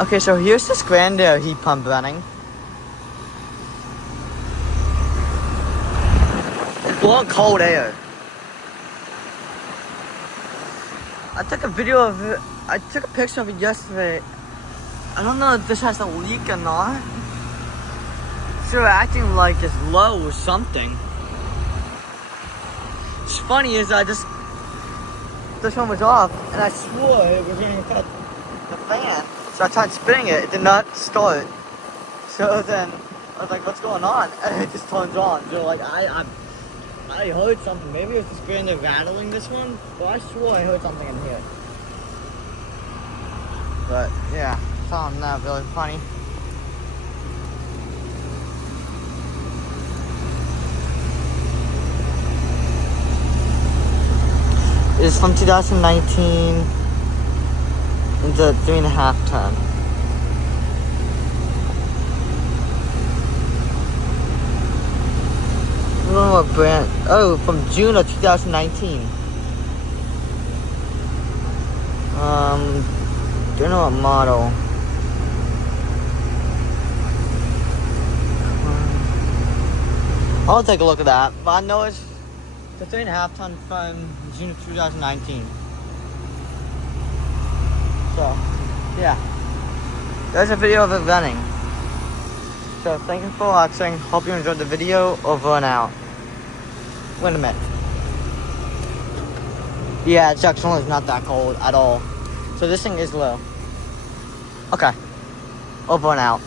Okay, so here's this Grandeur heat pump running. It's blowing cold air. I took a video of it. I took a picture of it yesterday. I don't know if this has a leak or not. It's acting like it's low or something. What's funny is this one was off, and I swore it was going to cut the fan. So I tried spinning it. It did not start. So then I was like, "What's going on?" And it just turns on. So like I heard something. Maybe it was just Grandeur rattling this one, but I swore I heard something in here. But yeah, something not really funny. It's from 2019 into 3.5 ton. I don't know what brand. Oh, from June of 2019. Don't know what model. I'll take a look at that. But I know it's the 3.5 ton from June of 2019. So, yeah. There's a video of it running. So, thank you for watching. Hope you enjoyed the video. Over and out. Wait a minute. Yeah, the Jackson is not that cold at all. So, this thing is low. Okay. Over and out.